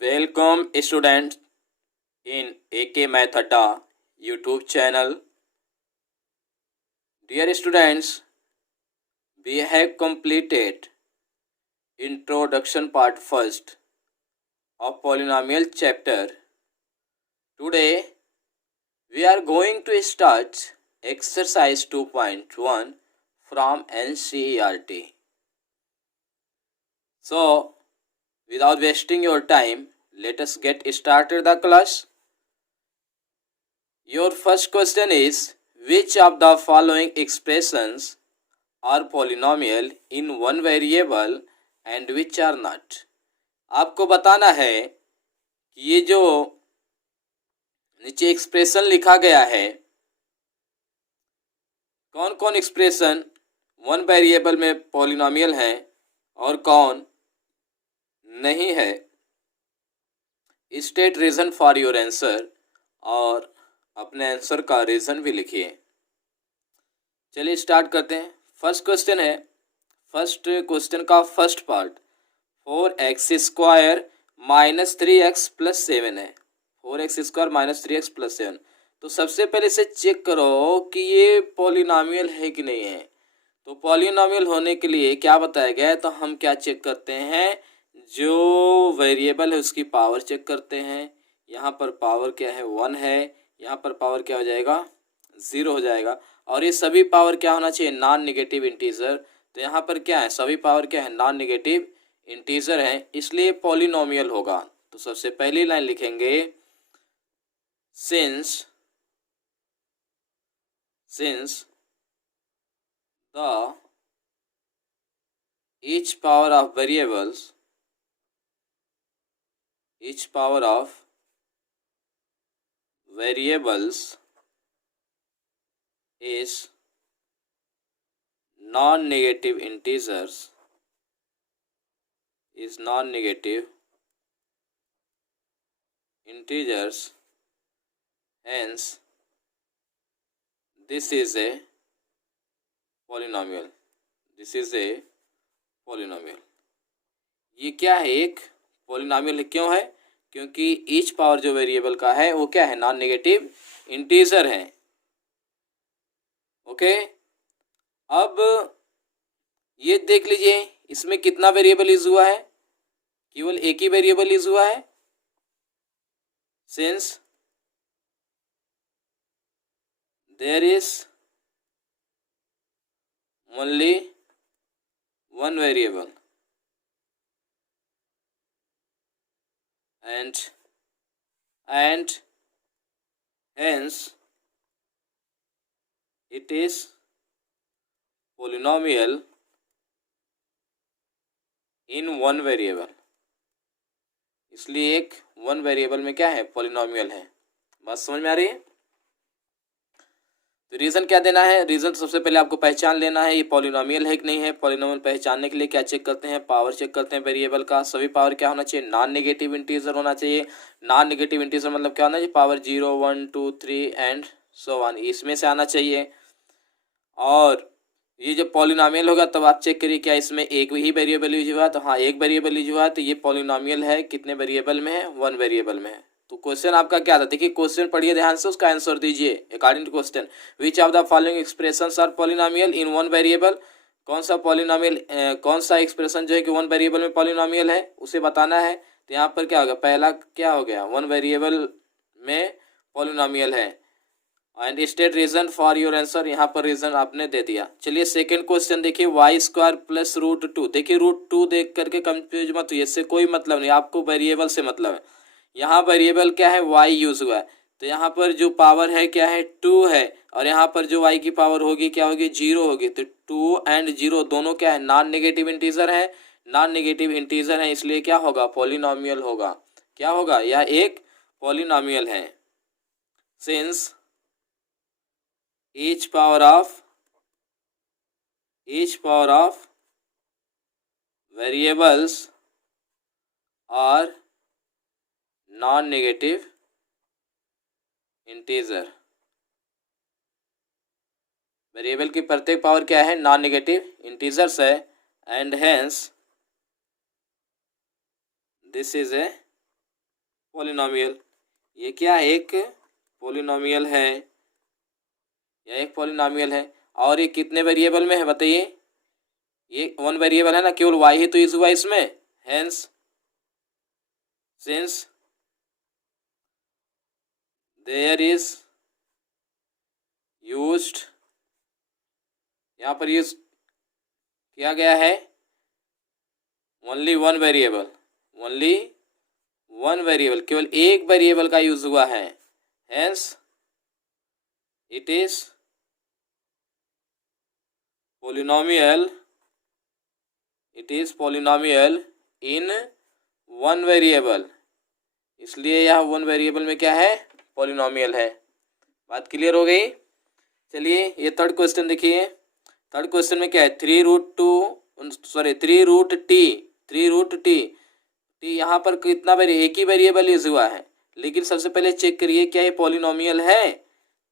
Welcome students in AK Math Adda YouTube channel. Dear students, we have completed introduction part first of polynomial chapter. Today we are going to start exercise 2.1 from NCERT. So without wasting your time, let us get started the class. Your first question is, which of the following expressions are polynomial in one variable and which are not? आपको बताना है कि ये जो नीचे expression लिखा गया है, कौन कौन एक्सप्रेशन वन वेरिएबल में पॉलिनोमियल है और कौन नहीं है. State reason for your answer और अपने आंसर का रीजन भी लिखिए. चलिए स्टार्ट करते हैं. फर्स्ट क्वेश्चन है, फर्स्ट क्वेश्चन का first part 4x² minus 3x plus 7 है. 4x² minus 3x plus 7. तो सबसे पहले से चेक करो कि ये पॉलिनोमियल है कि नहीं है. तो पॉलिनोमियल होने के लिए क्या बताया गया है, तो हम क्या चेक करते हैं, जो वेरिएबल है उसकी पावर चेक करते हैं. यहाँ पर पावर क्या है 1 है, यहाँ पर पावर क्या हो जाएगा 0 हो जाएगा. और ये सभी पावर क्या होना चाहिए नॉन नेगेटिव इंटीजर. तो यहाँ पर क्या है सभी पावर क्या है नॉन नेगेटिव इंटीजर है, इसलिए पॉलिनोमियल होगा. तो सबसे पहली लाइन लिखेंगे, since the each power of variables is non-negative integers, hence this is a polynomial. ये क्या है एक पॉलिनोमियल है. क्यों है, क्योंकि ईच पावर जो वेरिएबल का है वो क्या है नॉन नेगेटिव इंटीजर है. ओके, अब ये देख लीजिए इसमें कितना वेरिएबल यूज हुआ है, केवल एक ही वेरिएबल यूज हुआ है. Since there is only one variable and hence it is polynomial in one variable. इसलिए एक वन वेरिएबल में क्या है पॉलिनोमियल है. बात समझ में आ रही है. तो रीज़न क्या देना है, रीज़न तो सबसे पहले आपको पहचान लेना है ये पॉलिनोमियल है कि नहीं है. पॉलिनोमियल पहचानने के लिए क्या चेक करते हैं, पावर चेक करते हैं वेरिएबल का. सभी पावर क्या होना चाहिए नॉन नेगेटिव इंटीजर होना चाहिए. नॉन नेगेटिव इंटीजर मतलब क्या होना चाहिए पावर 0 1 2 3 एंड सो ऑन, इसमें से आना चाहिए. और ये जब पॉलिनोमियल होगा तब आप चेक करिए क्या इसमें एक ही वेरिएबल यूज हुआ है. तो हाँ एक वेरिएबल यूज हुआ है, तो ये पॉलिनोमियल है. कितने वेरिएबल में है वन वेरिएबल में है. तो क्वेश्चन आपका क्या था, देखिए क्वेश्चन पढ़िए ध्यान से, उसका आंसर दीजिए according to question. Which of the following expressions are polynomial in one variable. कौन सा पॉलिनोमियल कौन सा एक्सप्रेशन जो है कि वन वेरिएबल में पॉलिनोमियल है उसे बताना है. तो यहाँ पर क्या होगा, पहला क्या हो गया वन वेरिएबल में पॉलिनोमियल है. And state reason for your answer, यहाँ पर रीजन आपने दे दिया. चलिए सेकंड क्वेश्चन देखिए, y² प्लस √2. देखिए √2 देख करके कंफ्यूज मत हुई, इससे कोई मतलब नहीं, आपको वेरिएबल से मतलब है. यहाँ वेरिएबल क्या है y यूज हुआ है, तो यहाँ पर जो पावर है क्या है 2 है, और यहाँ पर जो y की पावर होगी क्या होगी 0 होगी. तो 2 एंड 0 दोनों क्या है नॉन नेगेटिव इंटीजर है. नॉन नेगेटिव इंटीजर है इसलिए क्या होगा पॉलिनोमियल होगा. क्या होगा, यह एक पॉलिनोमियल है. Since each power of variables are non-negative integer. Variable की प्रत्येक पावर क्या है नॉन नेगेटिव इंटीजर्स है. And hence this is a polynomial. ये क्या एक पॉलिनोमियल है, यह एक पॉलिनोमियल है। और ये कितने वेरिएबल में है बताइए? ये वन वेरिएबल है ना, केवल वाई ही तो यूज हुआ इसमें। Hence since there is used, यहाँ पर यूज किया गया है only one variable, only one variable, केवल एक वेरिएबल का यूज हुआ है। Hence it is polynomial, it is polynomial in one variable, इसलिए यह वन वेरिएबल में क्या है, पॉलिनोमियल है। बात क्लियर हो गई? चलिए ये थर्ड क्वेश्चन देखिए। थर्ड क्वेश्चन में क्या है, थ्री रूट टी, टी यहाँ पर कितना एक ही वेरिएबल यूज हुआ है। लेकिन सबसे पहले चेक करिए क्या ये पॉलिनोमियल है।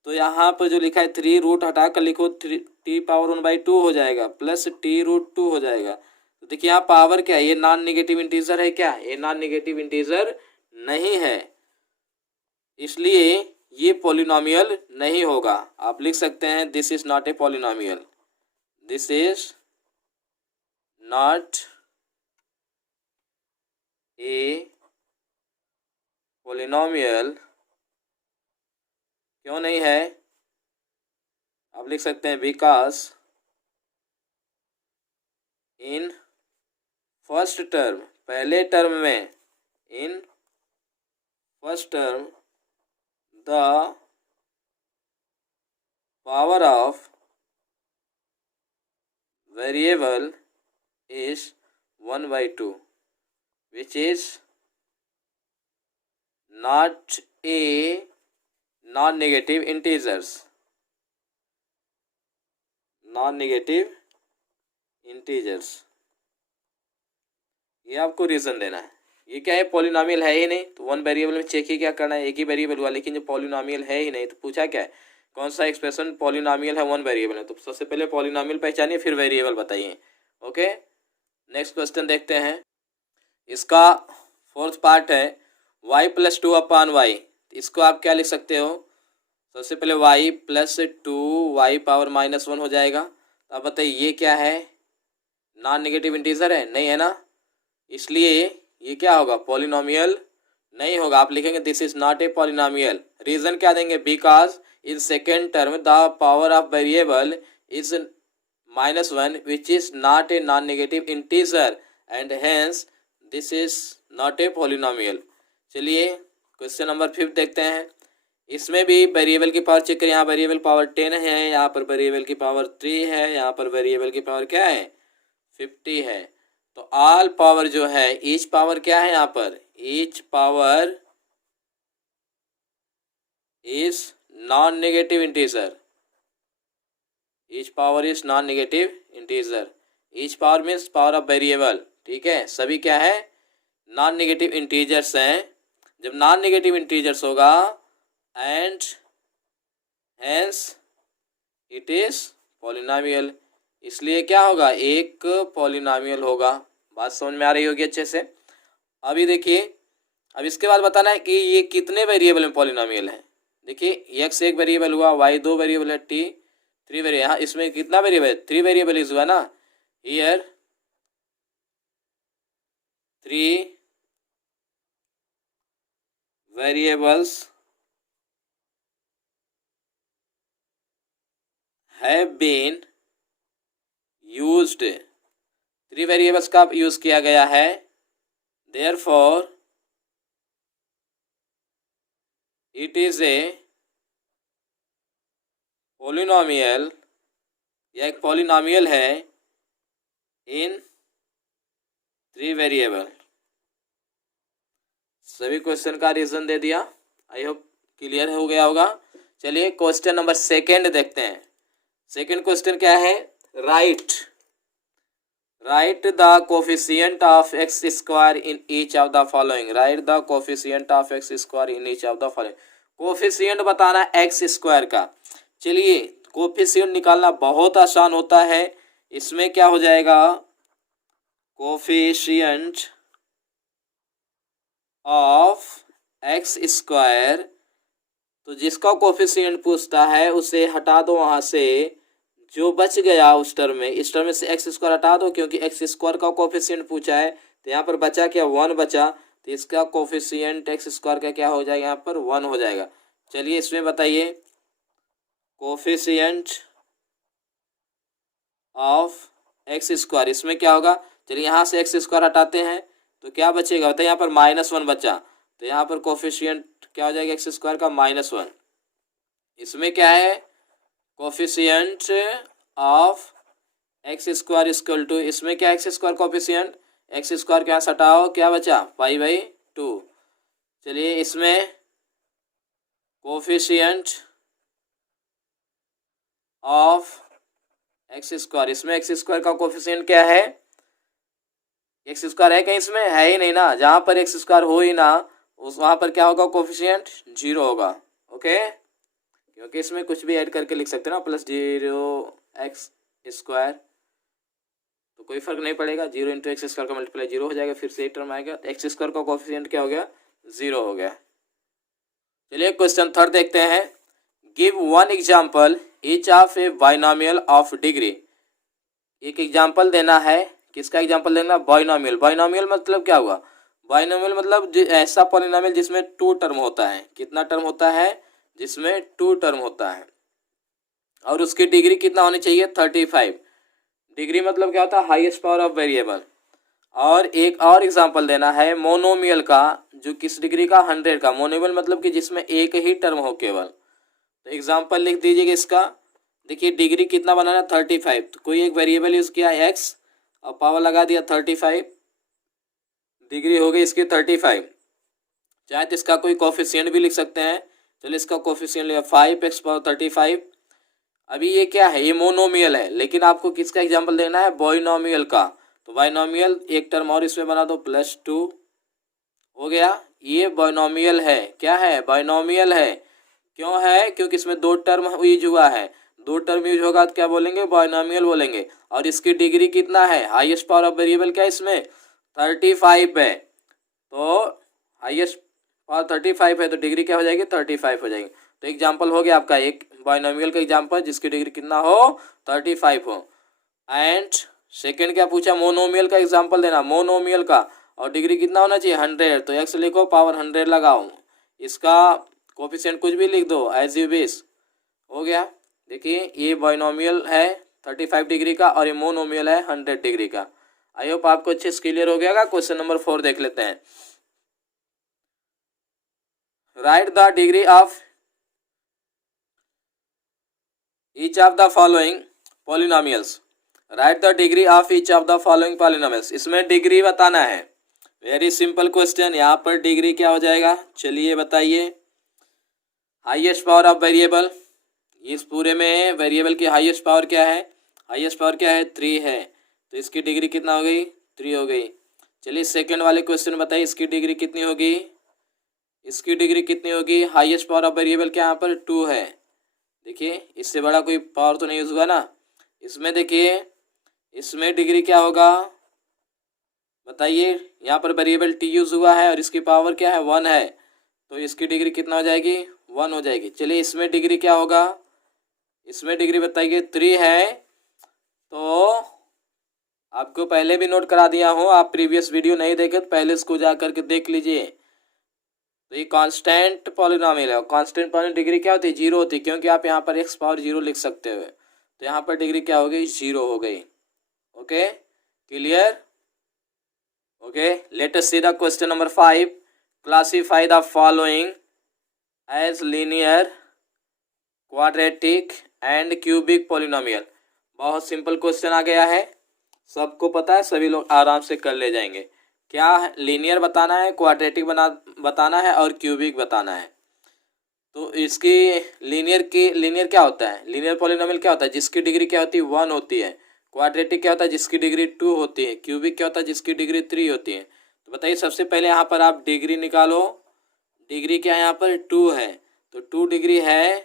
तो यहाँ पर जो लिखा है थ्री रूट हटा कर लिखो, टी पावर 1/2 हो जाएगा प्लस टी रूट 2 हो जाएगा। तो देखिए यहाँ पावर क्या है, ये नॉन नेगेटिव इंटीजर है क्या? ये नॉन नेगेटिव इंटीजर नहीं है, इसलिए ये पॉलिनोमियल नहीं होगा। आप लिख सकते हैं this is not a polynomial, this is not a polynomial. क्यों नहीं है? आप लिख सकते हैं बिकॉज इन फर्स्ट टर्म, पहले टर्म में, in first term the power of variable is 1/2 which is not a non-negative integers, non-negative integers। ये आपको रीजन देना है। ये क्या है, पॉलिनोमियल है ही नहीं, तो वन वेरिएबल में चेक ही क्या करना है, एक ही वेरिएबल हुआ। लेकिन जो पॉलिनोमियल है ही नहीं तो पूछा क्या है, कौन सा एक्सप्रेशन पॉलिनोमियल है वन वेरिएबल में। तो सबसे पहले पॉलिनोमियल पहचानिए फिर वेरिएबल बताइए। ओके, नेक्स्ट क्वेश्चन देखते हैं। इसका फोर्थ पार्ट है y + 2/y। इसको आप क्या लिख सकते हो, सबसे पहले y + 2y पावर -1 हो जाएगा। तो अब बताइए ये क्या है, नॉन नेगेटिव इंटीजर है? नहीं है ना, इसलिए ये क्या होगा, पॉलिनोमियल नहीं होगा। आप लिखेंगे this is not a polynomial. Reason क्या देंगे, because in second term the power of variable is -1 which is not a non negative integer and hence this is not a polynomial. चलिए क्वेश्चन नंबर 5 देखते हैं। इसमें भी variable की power check करें। यहाँ वेरिएबल पावर 10 है, यहाँ पर वेरिएबल की पावर 3 है, यहाँ पर वेरिएबल की पावर क्या है, 50 है। तो ऑल पावर जो है, ईच पावर क्या है, यहाँ पर each power is non negative integer, each power is non negative integer. Each power means power of variable, ठीक है, सभी क्या है, नॉन नेगेटिव इंटीजर्स हैं। जब नॉन नेगेटिव इंटीजर्स होगा and hence it is polynomial, इसलिए क्या होगा, एक पॉलिनोमियल होगा। बात समझ में आ रही होगी अच्छे से। अभी देखिए, अब इसके बाद बताना है कि ये कितने वेरिएबल में पॉलिनोमियल है। देखिए x एक वेरिएबल हुआ, y 2 वेरिएबल है, t 3 वेरिएबल। यहाँ इसमें कितना वेरिएबल है, 3 वेरिएबल इज हुआ ना। Here 3 variables have been used, 3 variables का यूज किया गया है। therefore it is a polynomial, यह एक पॉलिनोमियल है इन 3 वेरिएबल। सभी क्वेश्चन का रीजन दे दिया, आई होप क्लियर हो गया होगा। चलिए क्वेश्चन नंबर 2 देखते हैं। सेकंड क्वेश्चन क्या है, right the coefficient of x square in each of the following, right the coefficient of x square in each of the following. Coefficient बताना एक्स स्क्वायर का। चलिए कोफिशिएंट निकालना बहुत आसान होता है। इसमें क्या हो जाएगा, कोफिशिएंट ऑफ एक्स स्क्वायर, तो जिसका कोफिशिएंट पूछता है उसे हटा दो वहाँ से, जो बच गया उस टर्म में, इस टर्म में से एक्स स्क्वायर हटा दो क्योंकि एक्स स्क्वायर का कोफिशिएंट पूछा है, तो यहाँ पर बचा क्या, 1 बचा, तो इसका कोफिशिएंट एक्स स्क्वायर का क्या हो जाएगा, यहाँ पर 1 हो जाएगा। चलिए इसमें बताइए कोफिशिएंट ऑफ एक्स स्क्वायर, इसमें क्या होगा, चलिए यहाँ से एक्स स्क्वायर हटाते हैं तो क्या बचेगा बताइए, यहाँ पर -1 बचा, तो यहाँ पर कोफिशिएंट क्या हो जाएगा एक्स स्क्वायर का -1। इसमें क्या है, coefficient of x square equal to, इसमें क्या x square coefficient, x square क्या हटाओ, क्या बचा π/2। चलिए इसमें कोफिशिएंट ऑफ एक्स स्क्वायर, इसमें एक्स स्क्वायर का कोफिशिएंट क्या है, एक्स स्क्वायर है कहीं, इसमें है ही नहीं ना, जहाँ पर एक्स स्क्वायर हो ही ना उस वहाँ पर क्या होगा, कोफिशिएंट 0 होगा। ओके, क्योंकि इसमें कुछ भी ऐड करके लिख सकते हैं ना, +0x², तो कोई फर्क नहीं पड़ेगा, 0 × x² का मल्टीप्लाई 0 हो जाएगा, फिर से एक टर्म आएगा, एक्स स्क्वायर का कोफिशिएंट क्या हो गया, 0 हो गया। चलिए क्वेश्चन थर्ड देखते हैं। Give 1 example each of A binomial of degree, एक एग्जाम्पल देना है, किसका एग्जाम्पल देना, बाइनोमियल। बाइनोमियल मतलब क्या हुआ, बाइनोमियल मतलब ऐसा पॉलिनोमियल जिसमें 2 टर्म होता है, कितना टर्म होता है, जिसमें 2 टर्म होता है, और उसकी डिग्री कितना होनी चाहिए, 35। डिग्री मतलब क्या होता है, हाईएस्ट पावर ऑफ वेरिएबल। और एक और एग्जांपल देना है मोनोमियल का, जो किस डिग्री का, 100 का। मोनोमियल मतलब कि जिसमें एक ही टर्म हो केवल। तो एग्जांपल लिख दीजिएगा इसका, देखिए डिग्री कितना बनाना, 35, तो कोई एक वेरिएबल यूज किया एक्स और पावर लगा दिया 35, डिग्री हो गई इसकी 35। चाहे तो इसका कोई कोफिशिएंट भी लिख सकते हैं, चलिए इसका कोफिशिएंट लिया 5x⁻35। अभी ये क्या है, ये मोनोमियल है, लेकिन आपको किसका एग्जांपल देना है, बाइनोमियल का। तो बाइनोमियल एक टर्म और इसमें बना दो, +2 हो गया। ये बाइनोमियल है, क्या है, बाइनोमियल है। क्यों है, क्योंकि इसमें 2 टर्म यूज हुआ है, 2 टर्म यूज होगा तो क्या बोलेंगे, बाइनोमियल बोलेंगे। और इसकी डिग्री कितना है, हाईएस्ट पावर ऑफ वेरिएबल क्या है इसमें, 35 है, तो हाईएस्ट पावर 35 है, तो डिग्री क्या हो जाएगी, 35 हो जाएगी। तो एग्जाम्पल हो गया आपका एक बाइनोमियल का एग्जाम्पल जिसकी डिग्री कितना हो, 35 हो। एंड सेकेंड क्या पूछा, मोनोमियल का एग्जाम्पल देना, मोनोमियल का, और डिग्री कितना होना चाहिए, 100, तो एक्स लिखो, पावर 100 लगाओ, इसका कोफिशिएंट कुछ भी लिख दो एज यू विश, हो गया। देखिए ये बाइनोमियल है 35 डिग्री का, और ये मोनोमियल है 100 डिग्री का। आई होप आपको अच्छे से क्लियर हो गया। क्वेश्चन नंबर 4 देख लेते हैं। Right the degree of each of the following polynomials, right the degree of each of the following polynomials, इसमें डिग्री बताना है। वेरी सिंपल क्वेश्चन, यहाँ पर डिग्री क्या हो जाएगा, चलिए बताइए। हाईएस्ट पावर ऑफ वेरिएबल, इस पूरे में वेरिएबल की हाईएस्ट पावर क्या है, हाईएस्ट पावर क्या है, 3 है, तो इसकी डिग्री कितना हो गई, 3 हो गई। चलिए सेकंड वाले क्वेश्चन बताइए, इसकी डिग्री कितनी होगी, इसकी डिग्री कितनी होगी, हाईएस्ट पावर ऑफ वेरिएबल क्या यहाँ पर 2 है। देखिए इससे बड़ा कोई पावर तो नहीं यूज हुआ ना, इसमें देखिए इसमें डिग्री क्या होगा बताइए, यहाँ पर वेरिएबल टी यूज हुआ है और इसकी पावर क्या है, 1 है, तो इसकी डिग्री कितना हो जाएगी, 1 हो जाएगी। चलिए इसमें डिग्री क्या होगा, इसमें डिग्री बताइए 3 है, तो आपको पहले भी नोट करा दिया हूँ, आप प्रीवियस वीडियो नहीं देखे तो पहले इसको जा करके देख लीजिए। तो ये कांस्टेंट पॉलिनोमियल है, कांस्टेंट पॉलिनोमियल डिग्री क्या होती है, 0 होती है, क्योंकि आप यहाँ पर x⁻0 लिख सकते हो, तो यहाँ पर डिग्री क्या हो गई, 0 हो गई। Okay clear, okay let us see the question number 5। Classify the following as linear, quadratic and cubic polynomial. बहुत सिंपल क्वेश्चन आ गया है, सबको पता है, सभी लोग आराम से कर ले जाएंगे। क्या है, लीनियर बताना है, क्वाड्रेटिक बताना है और क्यूबिक बताना है। तो इसकी लीनियर क्या होता है, लीनियर पॉलिनोमियल क्या होता है, जिसकी डिग्री क्या होती है, 1 होती है। क्वाड्रेटिक क्या होता है, जिसकी डिग्री 2 होती है। क्यूबिक क्या होता है, जिसकी डिग्री 3 होती है। तो बताइए सबसे पहले यहाँ पर आप डिग्री निकालो, डिग्री क्या है यहाँ पर 2 है, तो 2 डिग्री है,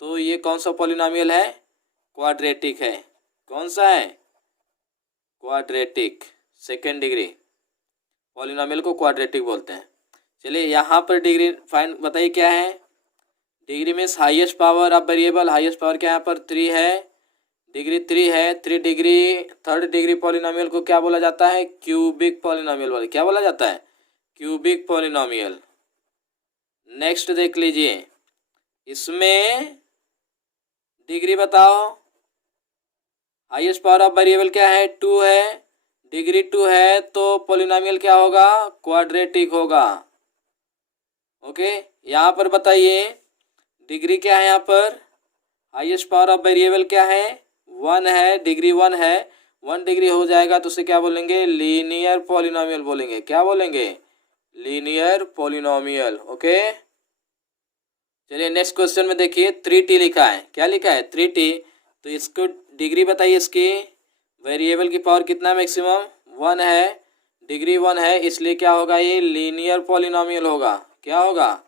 तो ये कौन सा पॉलिनोमियल है, क्वाड्रेटिक है। कौन सा है, क्वाड्रेटिक, सेकेंड डिग्री पॉलिनोमियल को क्वाड्रेटिक बोलते हैं। चलिए यहाँ पर डिग्री फाइंड बताइए क्या है। Degree means highest power of variable, highest power क्या यहाँ पर 3 है, डिग्री 3 है। 3 डिग्री थर्ड डिग्री पॉलिनोमियल को क्या बोला जाता है, क्यूबिक पॉलिनोमियल बोले, क्या बोला जाता है, क्यूबिक पॉलिनोमियल। नेक्स्ट देख लीजिए, इसमें डिग्री बताओ, हाईएस्ट पावर ऑफ वेरिएबल क्या है 2 है, डिग्री 2 है तो पॉलिनोमियल क्या होगा, क्वाड्रेटिक होगा। ओके, यहाँ पर बताइए डिग्री क्या है, यहाँ पर हाईएस्ट पावर ऑफ वेरिएबल क्या है 1 है, डिग्री 1 है, 1 डिग्री हो जाएगा तो उसे क्या बोलेंगे, लीनियर पॉलिनोमियल बोलेंगे। क्या बोलेंगे, लीनियर पॉलिनोमियल। ओके, चलिए नेक्स्ट क्वेश्चन में देखिए 3t लिखा है, क्या लिखा है 3t, तो इसको डिग्री बताइए, इसकी वेरिएबल की पावर कितना मैक्सिमम 1 है, डिग्री 1 है, इसलिए क्या होगा, ये लीनियर पॉलिनोमियल होगा। क्या होगा,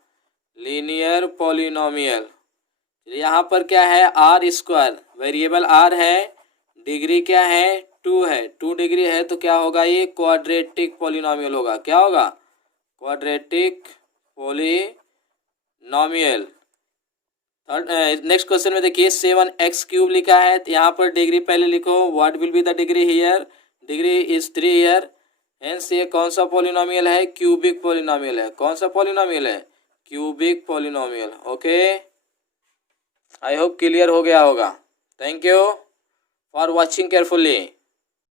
लीनियर पॉलिनोमियल। यहाँ पर क्या है आर स्क्वायर, वेरिएबल आर है, डिग्री क्या है 2 है, 2 डिग्री है तो क्या होगा, ये क्वाड्रेटिक पॉलिनोमियल होगा। क्या होगा, quadratic polynomial. Third next question में देखिए 7x³ लिखा है, यहाँ पर डिग्री पहले लिखो, what will be the degree here, degree is 3 here, hence ये कौन सा पॉलिनोमियल है, क्यूबिक पॉलिनोमियल है। कौन सा पॉलिनोमियल है, cubic polynomial. Okay, I hope clear हो गया होगा। Thank you for watching carefully.